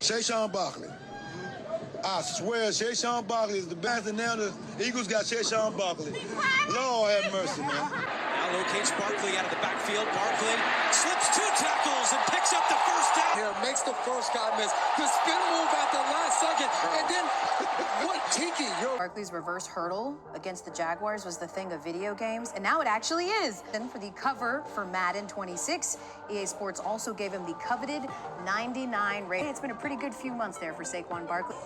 Saquon Barkley. I swear, Saquon Barkley is the best. And now the Eagles got Saquon Barkley. Lord have mercy, man. Now locates Barkley out of the backfield. Barkley slips 2 tackles and picks up the first down. Here makes the first guy miss. The spin move at the last second. And then, what Tiki? Barkley's reverse hurdle against the Jaguars was the thing of video games, and now it actually is. And for the cover for Madden 26, EA Sports also gave him the coveted 99 rating. It's been a pretty good few months there for Saquon Barkley.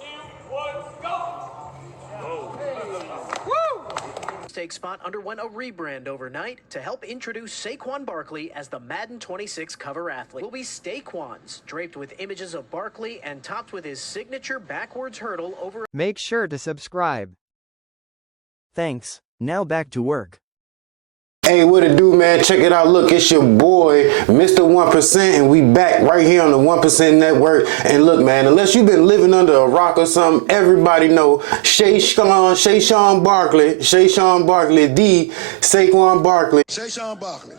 Take spot underwent a rebrand overnight to help introduce Saquon Barkley as the Madden 26 cover athlete. Will be Staquans, draped with images of Barkley and topped with his signature backwards hurdle over. Make sure to subscribe. Thanks. Now back to work. Hey, what it do, man? Check it out. Look, it's your boy, Mr. 1%, and we back right here on the 1% Network. And look, man, unless you've been living under a rock or something, everybody know Saquon Barkley, the Saquon Barkley. Saquon Barkley.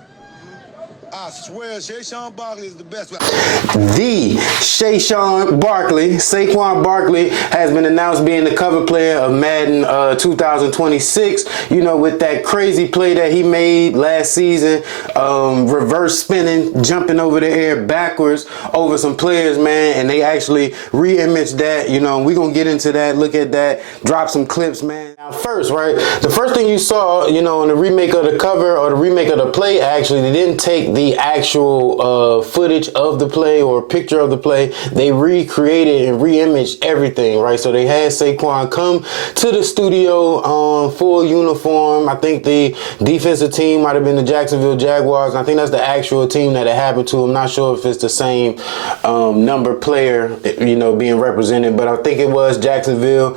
I swear, Saquon Barkley is the best. The Saquon Barkley has been announced being the cover player of Madden 2026. You know, with that crazy play that he made last season, reverse spinning, jumping over the air backwards over some players, man, and they actually re-imaged that. You know, we're gonna get into that, look at that, drop some clips, man. Now, first, right, the first thing you saw, you know, in the remake of the cover or the remake of the play, actually, they didn't take the actual footage of the play or picture of the play. They recreated and re-imaged everything, right? So they had Saquon come to the studio full uniform. I think the defensive team might have been the Jacksonville Jaguars. I think that's the actual team that it happened to. I'm not sure if it's the same number player, you know, being represented, but I think it was Jacksonville.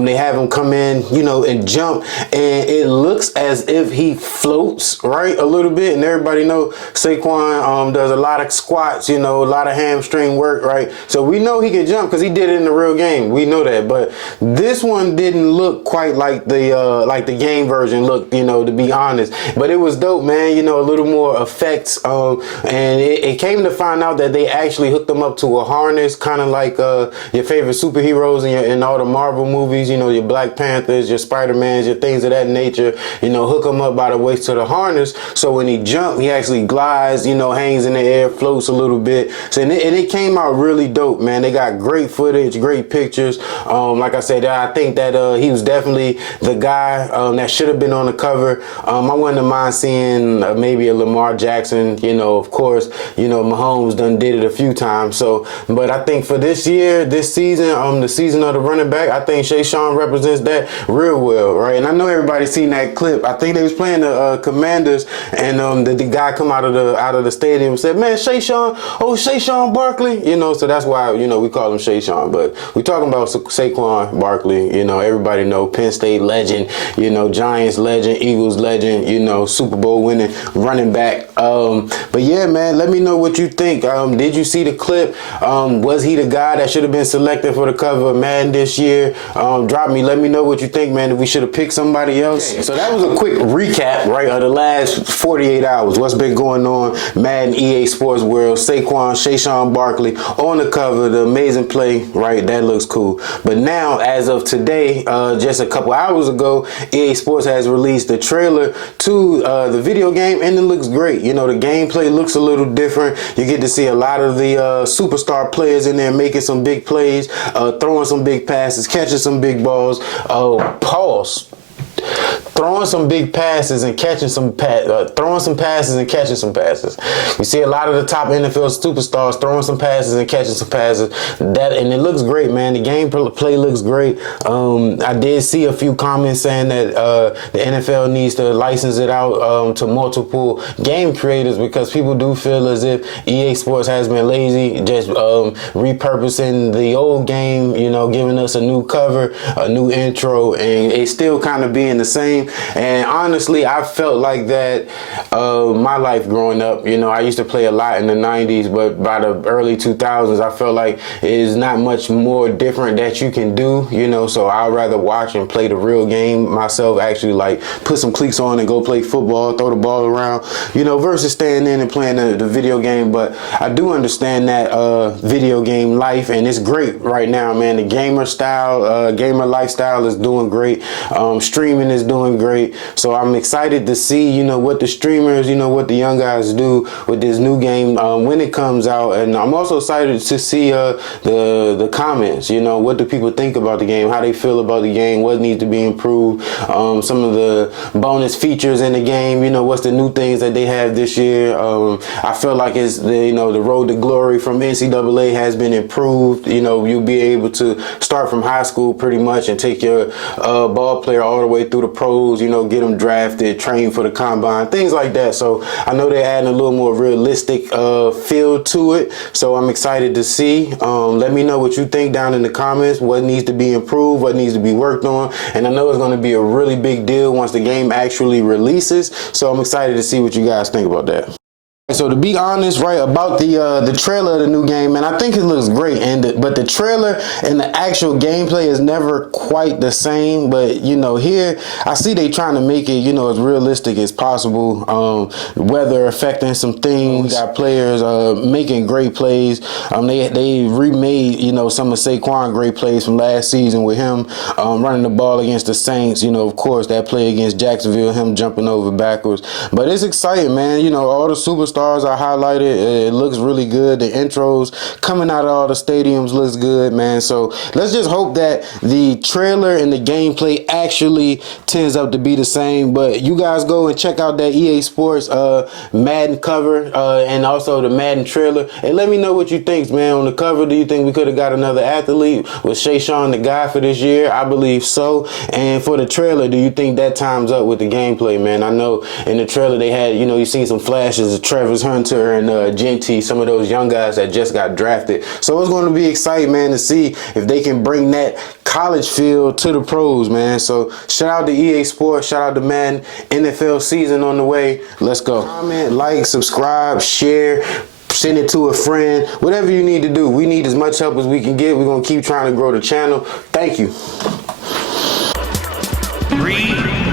They have him come in, you know, and jump, and it looks as if he floats, right, a little bit, and everybody know Saquon does a lot of squats, you know, a lot of hamstring work, right? So we know he can jump because he did it in the real game. We know that, but this one didn't look quite like the game version looked, you know, to be honest. But it was dope, man. You know, a little more effects, and it came to find out that they actually hooked them up to a harness, kind of like your favorite superheroes in all the Marvel movies. You know, your Black Panthers, your Spider-Mans, your things of that nature. You know, hook them up by the waist to the harness, so when he jump, he actually glides, you know, hangs in the air, floats a little bit. So and it came out really dope, man. They got great footage, great pictures. Like I said, I think that he was definitely the guy that should have been on the cover. I wouldn't mind seeing maybe a Lamar Jackson. You know, of course, you know, Mahomes done did it a few times. So, but I think for this year, this season, the season of the running back, I think Saquon represents that real well, right? And I know everybody's seen that clip. I think they was playing the Commanders, and the guy come out of the stadium and said, man, Saquon Barkley, you know, so that's why, you know, we call him Saquon. But we talking about Saquon Barkley, you know, everybody know, Penn State legend, you know, Giants legend, Eagles legend, you know, Super Bowl winning running back. But yeah, man, let me know what you think. Did you see the clip? Was he the guy that should have been selected for the cover of Madden this year? Drop me, let me know what you think, man, if we should have picked somebody else. Okay, so that was a quick recap, right, of the last 48 hours. What's been going on? Madden, EA Sports World, Saquon Barkley on the cover, the amazing play, right? That looks cool. But now, as of today, just a couple hours ago, EA Sports has released the trailer to the video game, and it looks great. You know, the gameplay looks a little different. You get to see a lot of the superstar players in there making some big plays, throwing some big passes, catching some big balls. Throwing some big passes and catching some throwing some passes and catching some passes. We see a lot of the top NFL superstars throwing some passes and catching some passes. And it looks great, man. The gameplay looks great. I did see a few comments saying that the NFL needs to license it out to multiple game creators, because people do feel as if EA Sports has been lazy, just repurposing the old game, you know, giving us a new cover, a new intro, and it's still kind of being the same. game. And honestly, I felt like that my life growing up. You know, I used to play a lot in the 90s, but by the early 2000s, I felt like it is not much more different that you can do, you know, so I'd rather watch and play the real game myself, actually like put some cleats on and go play football, throw the ball around, you know, versus staying in and playing the video game. But I do understand that video game life, and it's great right now, man. The gamer style, gamer lifestyle is doing great. Streaming is doing great. So I'm excited to see, you know, what the streamers, you know, what the young guys do with this new game when it comes out. And I'm also excited to see the comments, you know, what do people think about the game, how they feel about the game, what needs to be improved, some of the bonus features in the game, you know, what's the new things that they have this year. I feel like it's the road to glory from NCAA has been improved. You know, you'll be able to start from high school pretty much and take your ball player all the way through the pros, you know, get them drafted, train for the combine, things like that. So I know they're adding a little more realistic feel to it. So I'm excited to see. Let me know what you think down in the comments, what needs to be improved, what needs to be worked on. And I know it's going to be a really big deal once the game actually releases. So I'm excited to see what you guys think about that. So to be honest, right, about the trailer of the new game, man, I think it looks great, but the trailer and the actual gameplay is never quite the same. But you know, here I see they trying to make it, you know, as realistic as possible. Weather affecting some things. We got players making great plays. They remade, you know, some of Saquon great plays from last season with him running the ball against the Saints. You know, of course, that play against Jacksonville, him jumping over backwards. But it's exciting, man. You know, all the superstars are highlighted. It looks really good. The intros coming out of all the stadiums looks good, man. So let's just hope that the trailer and the gameplay actually tends up to be the same. But you guys go and check out that EA Sports Madden cover and also the Madden trailer, and let me know what you think, man. On the cover, do you think we could have got another athlete? Was Saquon the guy for this year? I believe so. And for the trailer, do you think that times up with the gameplay, man? I know in the trailer they had, you know, you seen some flashes of Travis Hunter and Genty, some of those young guys that just got drafted. So it's going to be exciting, man, to see if they can bring that college feel to the pros, man. So shout out to EA Sports, shout out to Madden. NFL season on the way. Let's go. Comment, like, subscribe, share, send it to a friend, whatever you need to do. We need as much help as we can get. We're going to keep trying to grow the channel. Thank you. 3,